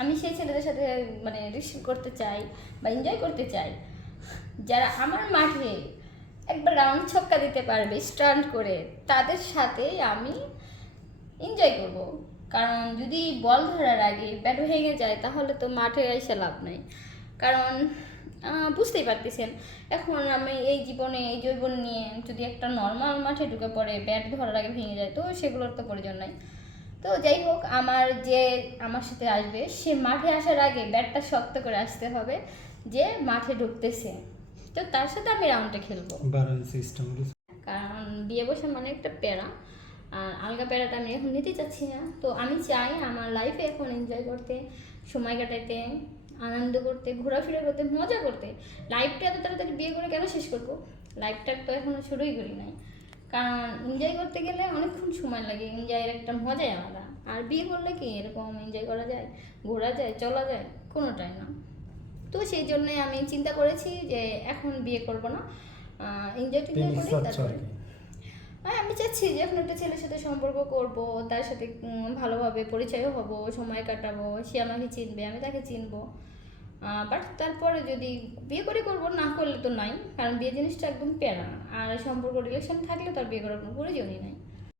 আমি সেই ছেলেদের সাথে মানে রিলেশন করতে চাই বা এনজয় করতে চাই যারা আমার মাঠে একবার রাউন্ড ছক্কা দিতে পারবে স্টান্ট করে, তাদের সাথে আমি এনজয় করব। কারণ যদি বল ধরার আগে ব্যাট ভেঙে যায় তাহলে তো মাঠে এসে লাভ নাই। কারণ বুঝতেই পারতেছেন, এখন আমি এই জীবনে এই যৌবন নিয়ে যদি একটা নর্মাল মাঠে ঢুকে পড়ে ব্যাট ধরার আগে ভেঙে যায় তো সেগুলোর তো প্রয়োজন নাই। তো যাই হোক, আমার সাথে আসবে সে মাঠে আসার আগে ব্যাটটা শক্ত করে আসতে হবে যে মাঠে ঢুকতেছে, তো তার সাথে আমি রাউন্ডে খেলবো। কারণ বিয়ে বসা মানে একটা প্যারা, আর আলগা প্যারাটা আমি এখন নিতে চাচ্ছি না। তো আমি চাই আমার লাইফে এখন এনজয় করতে, সময় কাটাইতে, আনন্দ করতে, ঘোরাফেরা করতে, মজা করতে। লাইফটা এত তাড়াতাড়ি বিয়ে করে কেন শেষ করবো? লাইফটা তো এখনও শুরুই করি নাই। কারণ এনজয় করতে গেলে অনেকক্ষণ সময় লাগে, এনজয়ের একটা মজাই আলাদা। আর বিয়ে করলে কি এরকম এনজয় করা যায়, ঘোরা যায়, চলা যায়? কোনোটাই না। তো সেই জন্যই আমি চিন্তা করেছি যে এখন বিয়ে করব না, এনজয় টেনজয় করি তারপরে। হ্যাঁ, আমি চাচ্ছি যে এখন একটা ছেলের সাথে সম্পর্ক করব, তার সাথে ভালোভাবে পরিচয়ও হব, সময় কাটাবো, সে আমাকে চিনবে, আমি তাকে চিনবো। বাট তারপরে যদি বিয়ে করে করবো, না করলে তো নাই। কারণ বিয়ে জিনিসটা একদম প্যারা, আর সম্পর্ক রিলেশন থাকলে তার বিয়ে করার কোনো প্রয়োজনই নাই।